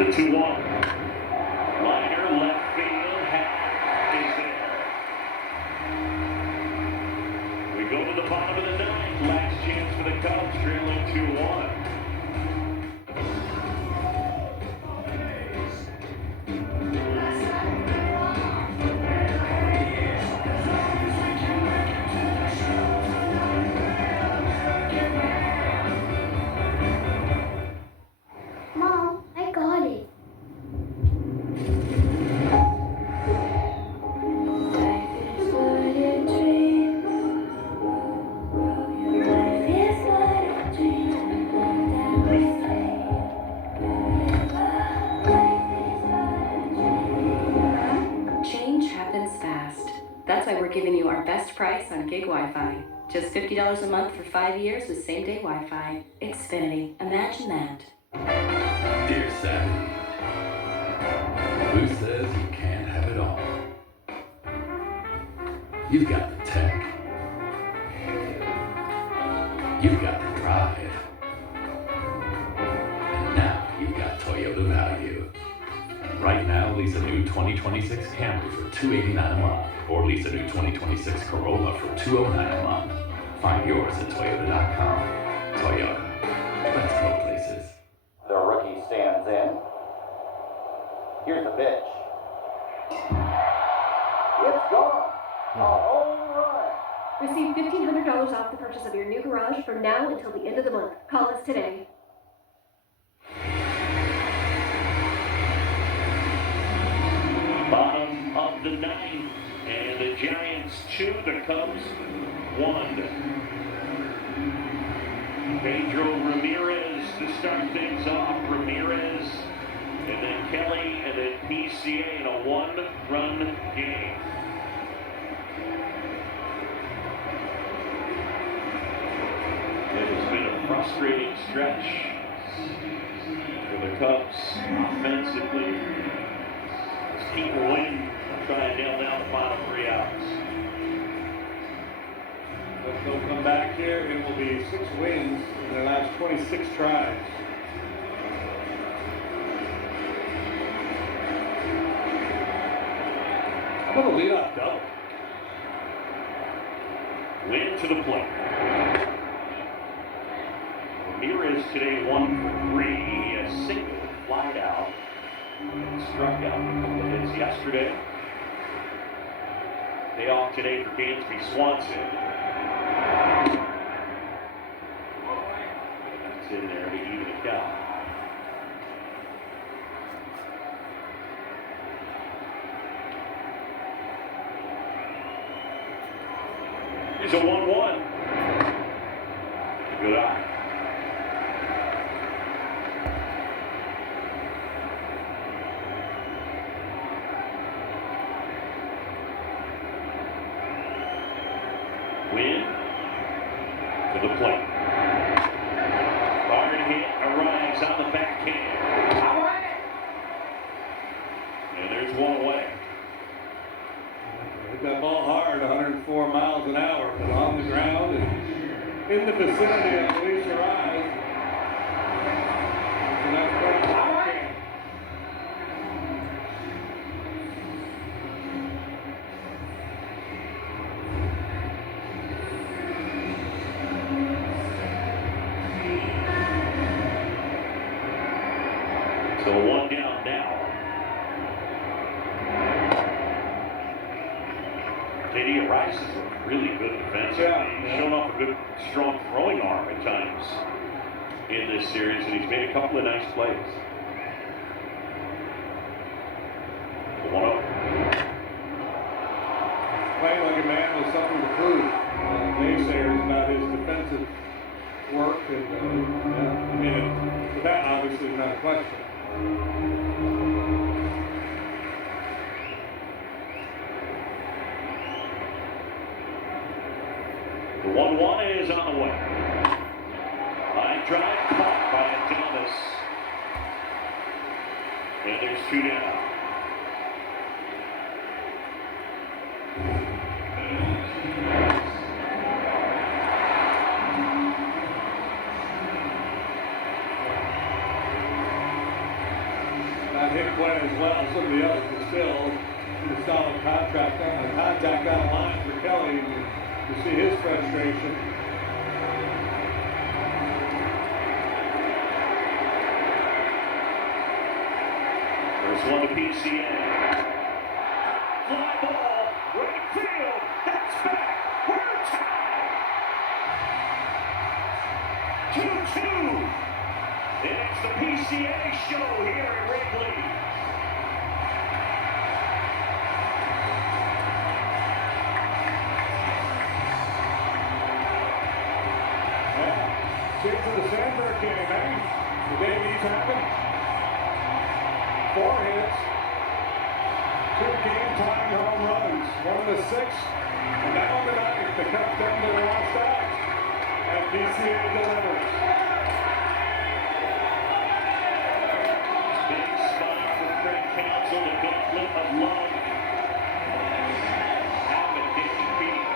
The 2-1. Liner, left field, half is there. We go to the bottom of the ninth. Last chance for the Cubs, trailing 2-1. Mom, I got it. Change happens fast. That's why we're giving you our best price on gig Wi-Fi. Just $50 a month for 5 years with same-day Wi-Fi. Xfinity. Imagine that. Dear Savvy, who says you can't have it all? You've got the tech. You've got the drive. And now you've got Toyota value. Right now, lease a new 2026 Camry for $289 a month, or lease a new 2026 Corolla for $209 a month. Find yours at Toyota.com. Toyota. Let's go places. The rookie stands in. Here's the pitch. It's gone. A home run. Receive $1,500 off the purchase of your new garage from now until the end of the month. Call us today. Bottom of the ninth, and the Giants 2, the Cubs 1. Pedro Ramirez to start things off. Ramirez, and then Kelly, and then PCA in a 1-run game. It has been a frustrating stretch for the Cubs offensively. Keep winning, try and nail down the final 3 outs. If they'll come back here, it will be 6 wins in their last 26 tries. How about a leadoff double? Win to the plate. Ramirez today 1 for 3. He has single, flied out, and struck out a couple of hits yesterday. Day off today for Dansby Swanson. That's in there to even the count. Here's a 1-1. Good eye. Win to the plate. Hard hit arrives on the backhand. And there's one away. Hit that ball hard, 104 miles an hour, but on the ground and in the vicinity of Alicia Rise. Enough ground. So 1 down now. JD Rice is really good defensively. He's shown off a good, strong throwing arm at times in this series, and he's made a couple of nice plays. 1-0. Playing like a man with something to prove. Naysayers about his defensive work, and I mean, but that obviously is not a question. The 1-1 is on the way. Line drive caught by Thomas. And there's 2 down. not hit quite as well as some of the others, but still, a solid contact on the line for Kelly. You see his frustration. First one to PCA. Fly ball, right field. That's back. We're tied. 2-2. It's the PCA show here at Wrigley. Six to the Sandberg game, eh? The day these happen. 4 hits, 2 game-tying home runs, 1 to 6, and now the 9th. The Cubs down to the last out, and PCA delivers. Big spot for Craig Counsell, the gauntlet of love. How the game.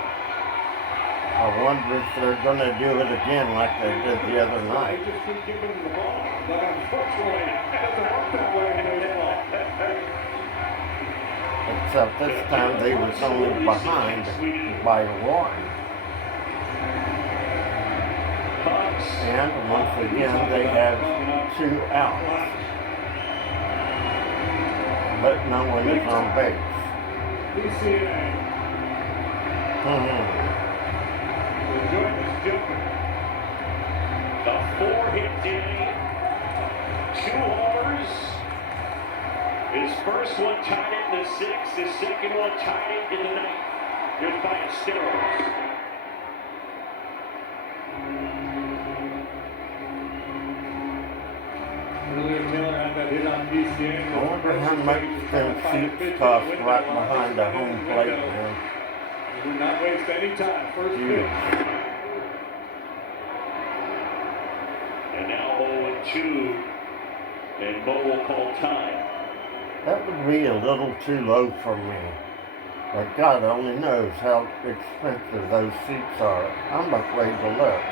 I wonder if they're going to do it again like they did the other night. They just keep giving him the ball, but unfortunately, it doesn't work that way in baseball. Except this time they was only behind by 1. And once again they have 2 outs. But no one is on base. PCA. Enjoying this jumping. The 4-hit day, 2 homers. His first one tied it in the 6th. His second one tied it in the 9th. Here's Ballesteros. Earlier, Taylor had that hit on PCA. I wonder how much them seats cost right behind the home plate now. Do not waste any time. First pitch. And now 0-2. And Mo will call time. That would be a little too low for me. But God only knows how expensive those seats are. I'm afraid to look.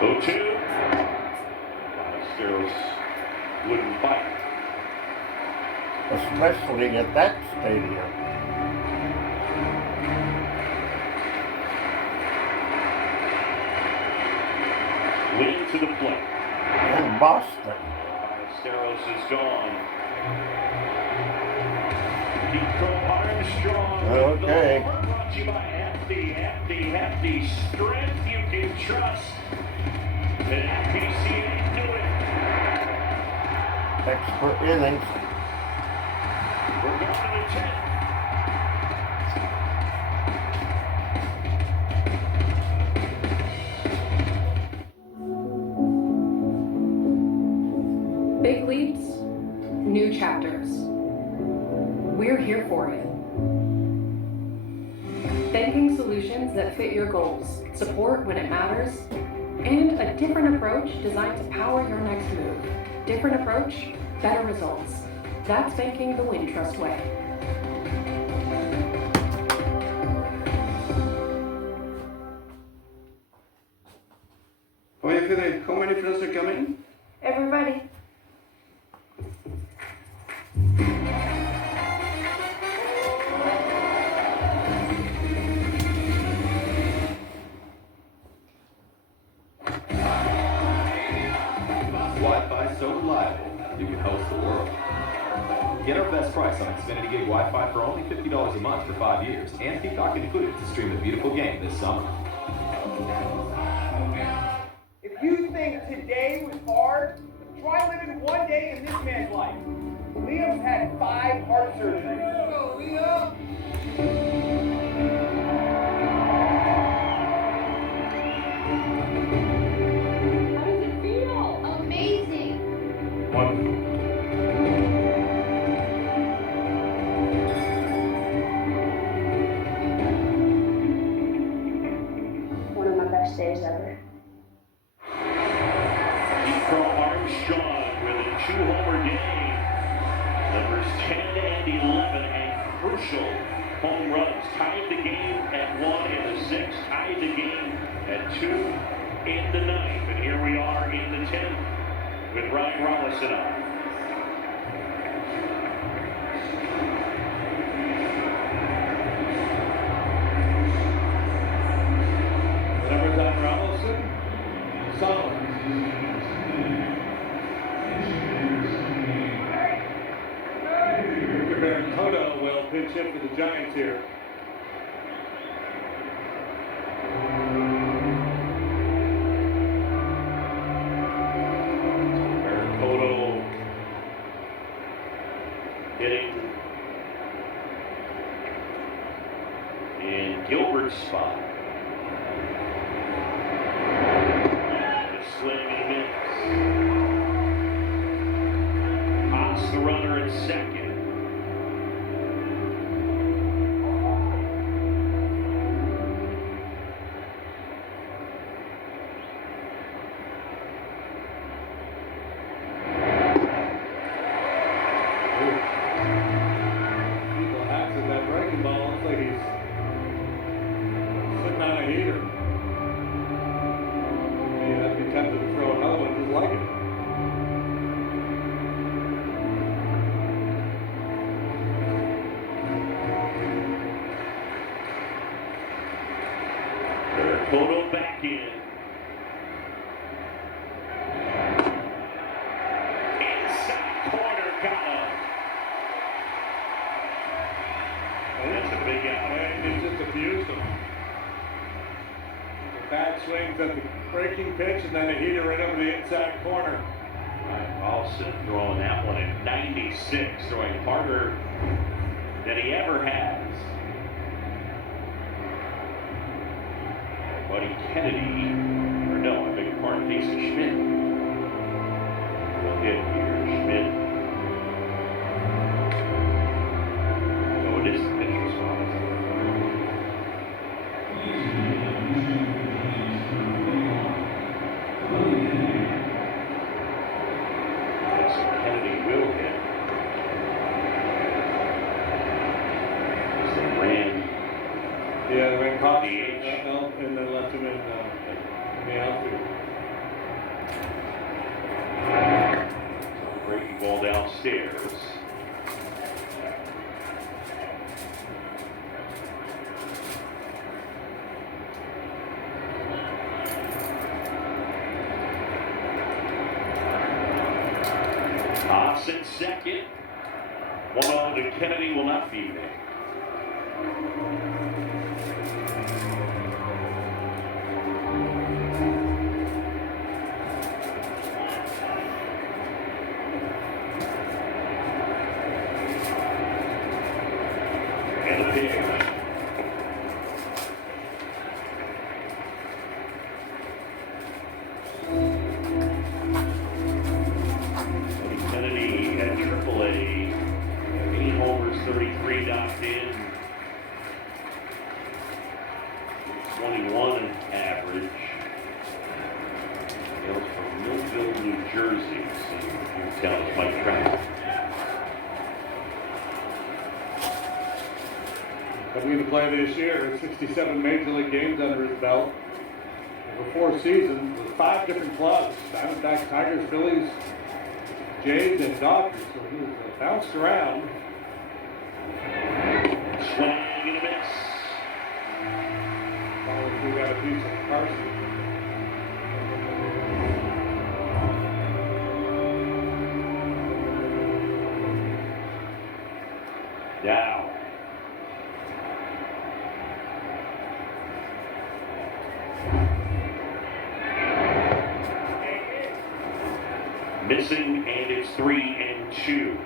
0-2. Ballesteros wouldn't fight. Especially at that stadium. Win to the plate. In Boston. Ballesteros is gone. Decro Armstrong. Okay. Brought to you by Hefty strength you can trust. And PCA do it. Extra innings. We're going to the 10th. Big leaps, new chapters. We're here for it. Banking solutions that fit your goals, support when it matters, and a different approach designed to power your next move. Different approach, better results. That's banking the Wintrust way. Oye, Fede, how many friends are coming? Everybody. Wi-Fi so reliable, you can host the world. Get our best price on Xfinity Gig Wi-Fi for only $50 a month for 5 years, and Peacock included to stream a beautiful game this summer. If you think today was hard, try living one day in this man's life. Liam's had 5 heart surgeries. Go, Liam! How does it feel? Amazing. Wonderful. One of my best days ever. Decro Armstrong with a 2-homer game. Numbers 10 and 11, and crucial home runs. Tied the game at 1 in the 6th, tied the game at 2 in the 9th. And here we are in the 10th with Ryan Rollison on. Numbers on Rollison. Solid. Toto will pinch hit for the Giants here. Toto hitting in Gilbert's spot. The swing and a miss. Haas the runner at second. Toto back in. Inside corner, got him. That's a big out. And he just abused him. The bad swings at the breaking pitch and then a heater right over the inside corner. Paulson throwing that one at 96, throwing harder than he ever has. Buddy Kennedy, or no, I beg your pardon, Mason Schmidt. We'll hit here, Schmidt. Oh, it is the pitcher's spot. So Kennedy will hit. As they ran. Yeah, they ran caught the H. And they left him in the outfield. Breaking ball downstairs. Haas in second. 1-0 to Kennedy will not be there. And a pitch. Kennedy at AAA, 8 homers, 33 knocked in, 21 average. Hails from Millville, New Jersey. So his town is Mike Trout. Coming into play this year, 67 major league games under his belt. Over 4 seasons with 5 different clubs: Diamondbacks, Tigers, Phillies, Jays, and Dodgers. So he was bounced around. Swing and a miss. We got a piece of Carson. Down. Missing, and it's 3-2.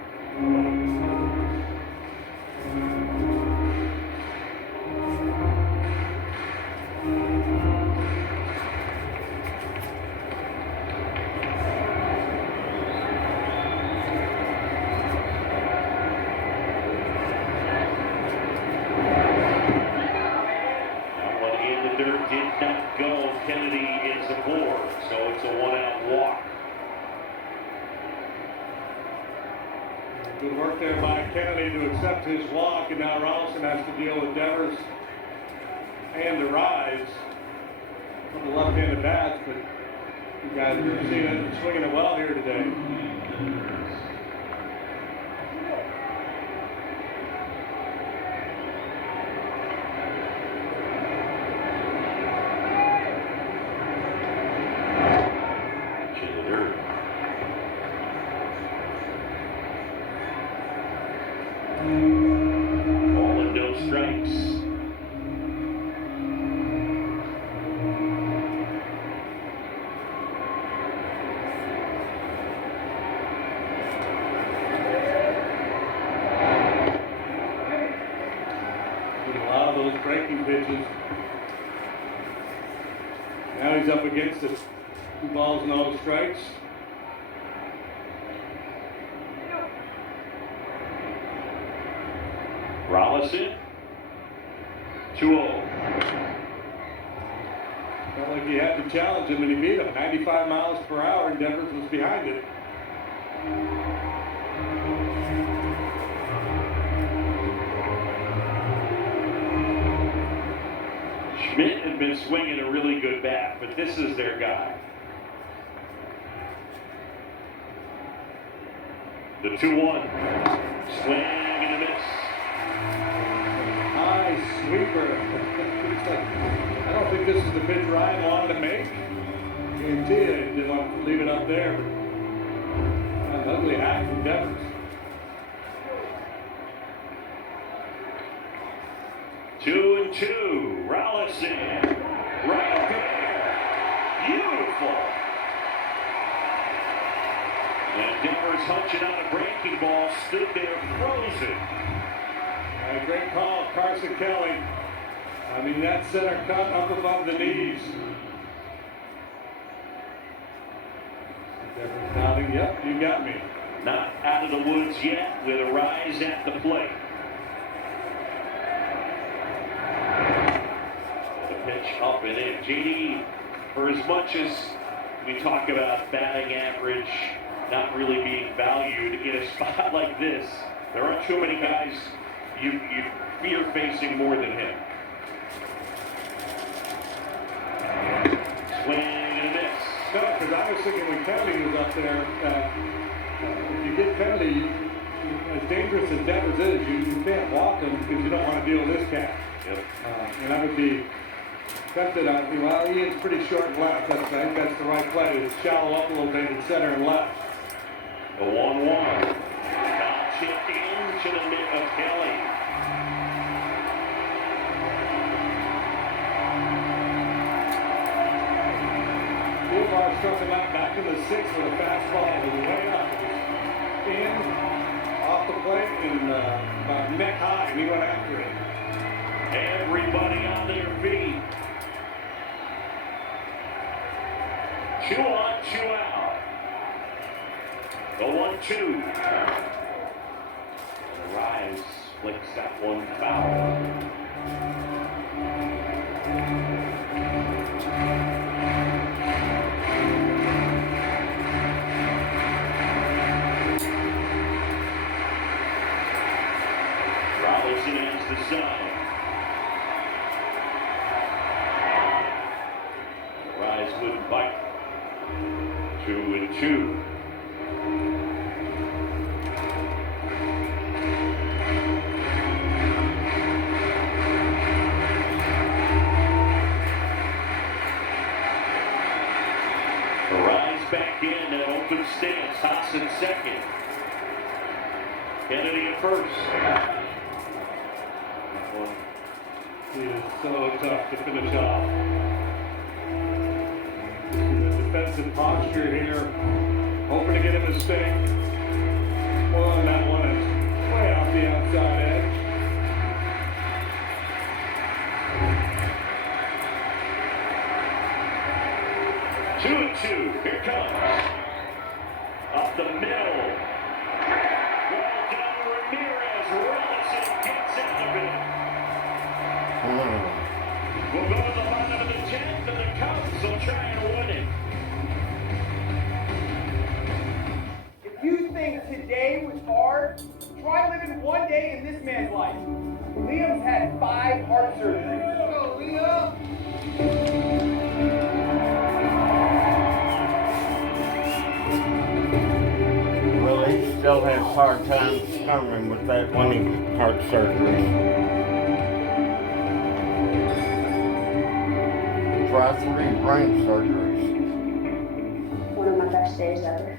Did not go. Kennedy is aboard, so it's a 1-out walk. Good work there by Kennedy to accept his walk, and now Rollison has to deal with Devers and the rise from the left-handed bats, but You guys are seeing it, swinging it well here today. To the dirt. Ball and no strikes. A lot of those breaking pitches. Now he's up against it. 2 balls, no strikes. Rollison. 2-0. Felt like he had to challenge him and he beat him. 95 miles per hour, and Devers was behind it. Schmidt had been swinging a really good bat, but this is their guy. The 2-1. Swing and a miss. High sweeper. I don't think this is the pitch Ryan wanted to make. Guarantee you he didn't want to leave it up there. But an ugly hack from Devers. Two and two. Rollison. Right there. Beautiful. And Devers hunching on a breaking ball, stood there frozen. A great call, Carson Kelly. I mean, that center cut up above the knees. Devers nodding, yep, you got me. Not out of the woods yet with a rise at the plate. The pitch up and in. JD, for as much as we talk about batting average not really being valued in a spot like this, there aren't too many guys you fear facing more than him. Swing and a miss. No, because I was thinking when Kennedy was up there, if you get Kennedy, as dangerous as Devers is, you can't walk him because you don't want to deal with this cat. Yep. And I would be tempted on, well, Ian's pretty short and left. I think that's the right play, to shallow up a little bit in center and left. The 1-1. Now chipped into the mitt of Kelly. Boulevard struck him out back in the 6th with a fastball. It was way up. It was in, off the plate, and about neck high, and he went after it. Everybody on their feet. 2 on, 2 out. The 1-2. The Rise flicks that one foul. Robinson ends the sign. The Rise wouldn't bite. 2-2. The Rise back in that open stance. Haas in second. Kennedy at first. He is so tough to finish off. The defensive posture here, hoping to get a mistake. Well, and that one is way off the outside edge. Two and two. Here comes. Up the middle. Well done, Ramirez. Robinson gets out of it. We'll go to the bottom of the 10th, and the Cubs will try and win it. If you think today was hard, try living one day in this man's life. Liam's had 5 heart surgeries. Go, Liam! still has hard times covering with that winning heart surgery. Try 3 brain surgeries. One of my best days ever.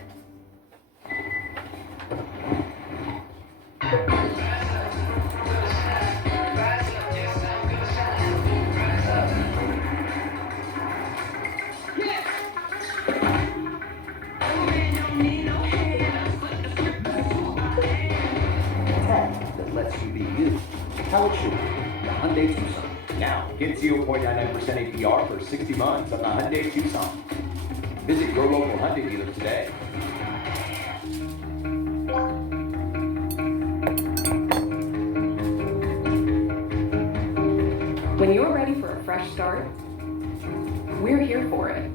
That lets you be you. How it should be. The Hyundai Tucson. Now, get 0.99% APR for 60 months on the Hyundai Tucson. Visit your local Hyundai dealer today. When you're ready for a fresh start, we're here for it.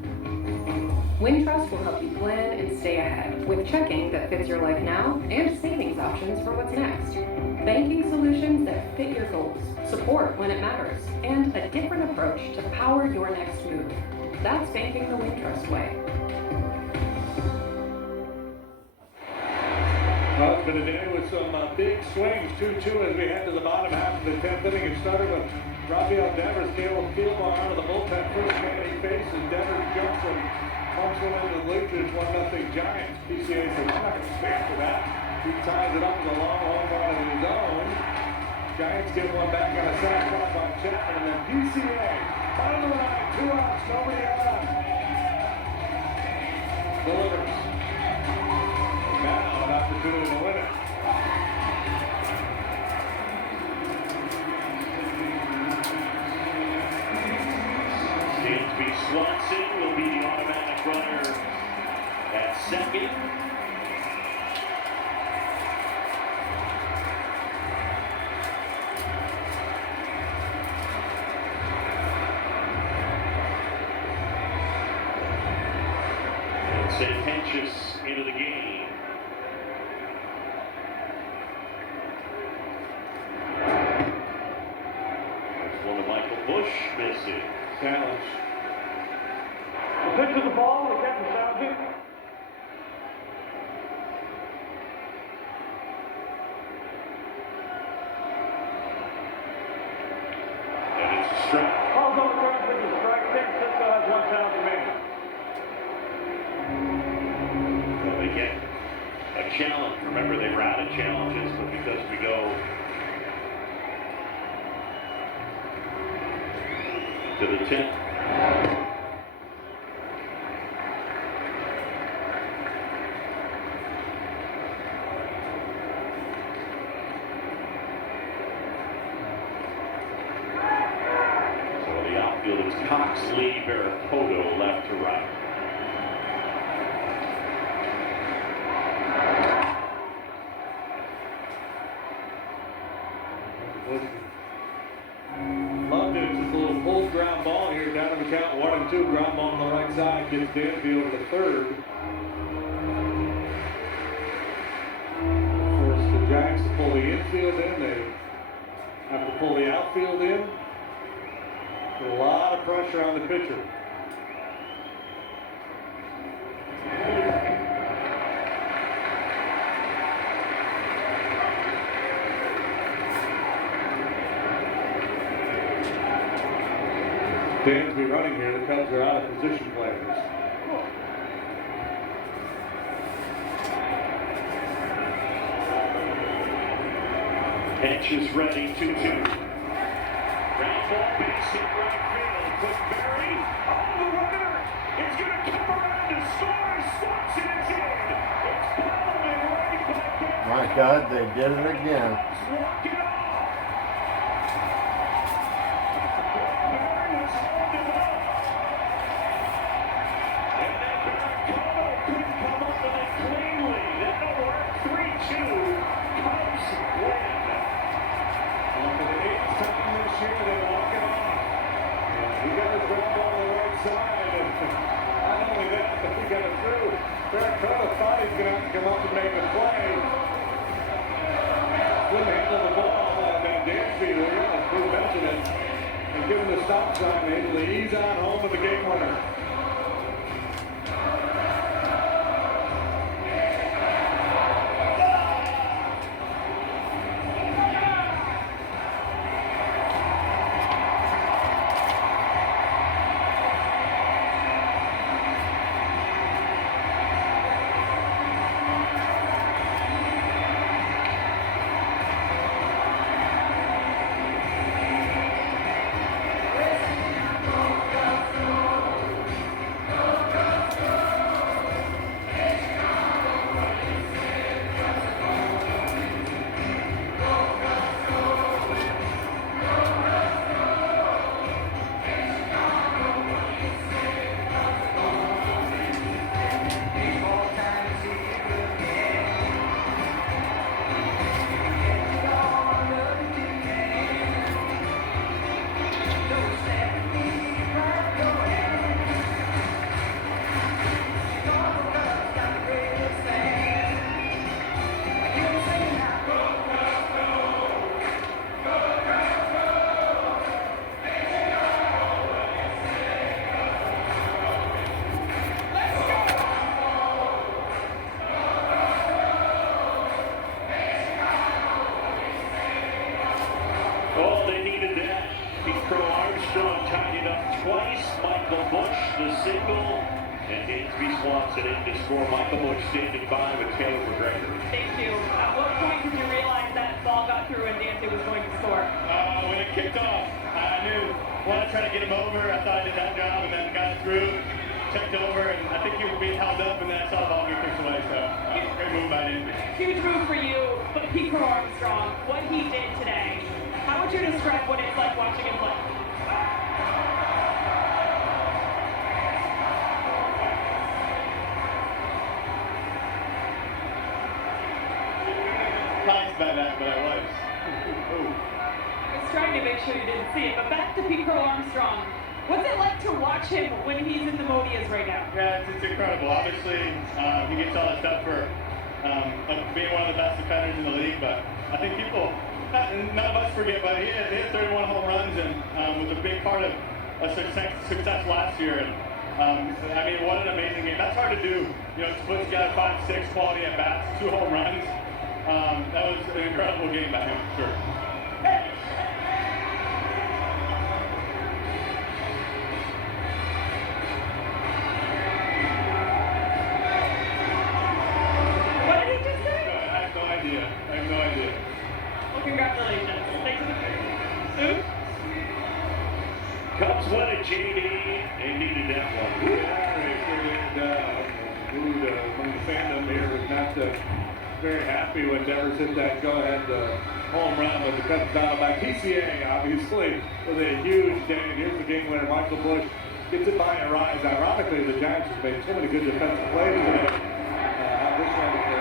Wintrust will help you plan and stay ahead with checking that fits your life now and savings options for what's next. Banking solutions that fit your goals, support when it matters, and a different approach to power your next move. That's banking the Wintrust way. Well, it's been a day with some big swings, 2-2 as we head to the bottom half of the 10th inning. It started with Rafael Devers, field ball out of the bullpen. First man he faces, Devers jumps and pumps one into the bleachers, 1-0 Giants. PCA says, I'm not going to stand for that. He ties it up with a long home run of his own. Giants get one back on a sac fly by Chapman, and then PCA, bottom of the line, 2 outs, nobody on. Delivers. Now an opportunity to win it. Dansby Swanson will be the automatic runner at second. And Santentius into the game. That's one of Michael Bush misses. Challenge. The pitch of the ball, we get the sound. And it's a strike. Ball's on the ground, pitch is strike. Cisco has 1 sound remaining. So they get a challenge. Remember, they were out of challenges, but because we go to the 10th. So the outfield is Cox, Lee, Barrapoto, left to right. Loved it. It's just a little pulled ground ball here down in the count. 1-2. Ground ball on the right side. Gets Danfield to third. Force the Giants to pull the infield in. They have to pull the outfield in. Put a lot of pressure on the pitcher. Dansby running here. The Cubs are out of position players. Pitch is ready, 2-2. Ground ball, base hit right field. Quick Berry. Oh, the runner is going to come around to score. Swanson is in. It's following right by Berry. My God, they did it again. Walk it off. Berry was holding up. And then Barracuda couldn't come up with it cleanly. That'll work. 3-2. Cubs win. For the 8th time this year, they walk it off. We got the ground ball on the right side. And not only that, but we got it through. Barracuda thought he's going to have to come up and make a play. Couldn't handle the ball. And then Dansby, as Drew mentioned it, and given the stop sign, able to ease on home with the game winner. single, and Dansby Swanson in to score. Michael Bush standing by with Taylor McGregor. Thank you. At what point did you realize that ball got through and Dansby was going to score? When it kicked off, I knew. Well, I tried to get him over. I thought I did that job, and then got it through, checked over, and I think he was being held up, and then I saw the ball get pushed away. So, great move by Dansby. Huge move for you, but Pete Armstrong, what he did today, how would you describe what it's like watching him play? Nice by that, but I was. I was trying to make sure you didn't see it, but back to Pete Armstrong. What's it like to watch him when he's in the mode he is right now? Yeah, it's incredible. Obviously, he gets all that stuff for being one of the best defenders in the league, but I think people, none of us forget, but he had 31 home runs and was a big part of success last year. And I mean, what an amazing game. That's hard to do. You know, to put together 5-6 quality at bats, 2 home runs. That was an incredible game by him, for sure. What did he just say? I have no idea. Well, congratulations. Thanks for the Oops. Cubs win it, JD. They needed that one. Among the fandom here was not very happy when Devers hit that go-ahead home run with the Cubs down by PCA, obviously, with a huge day. And here's the game winner, Michael Bush, gets it by a rise. Ironically, the Giants have made so many good defensive plays today. On this end of the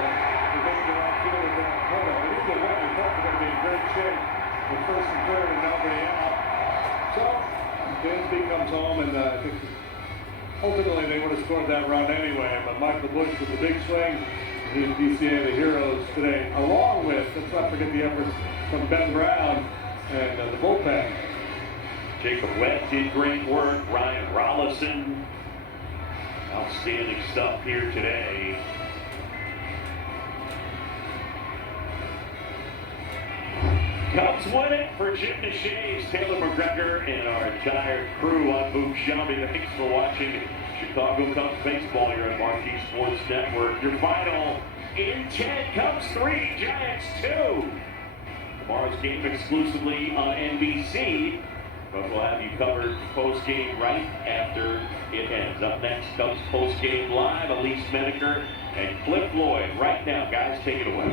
game around field with their opponent. But either way, the Cubs are going to be in great shape with first and third and nobody out. So, Dansby comes home, and I think ultimately they would have scored that run anyway. But Michael Bush with the big swing. DCA, the heroes today, along with, let's not forget the efforts from Ben Brown and the bullpen. Jacob Webb did great work. Ryan Rollison, outstanding stuff here today. Cubs win it for Jim DeShays, Taylor McGregor, and our entire crew on Boom Shelby. Thanks for watching Chicago Cubs baseball here on Marquee Sports Network. Your final in 10, Cubs 3, Giants 2. Tomorrow's game exclusively on NBC, but we'll have you covered post-game right after it ends. Up next, Cubs post-game live, Elise Menaker and Cliff Lloyd. Right now, guys, take it away.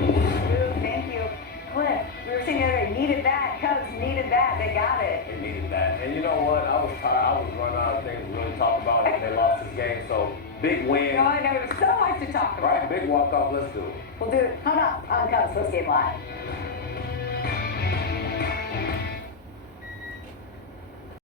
Thank you. Cliff, we were saying the other day, needed that. Cubs needed that. They got it. They needed that. And you know what? I was tired. I was running out of things to really talk about when they lost this game. So, big win. No, I know. It was so much to talk about. Right, big walk-off. Let's do it. We'll do it. Hold up on Cubs Post Game Live.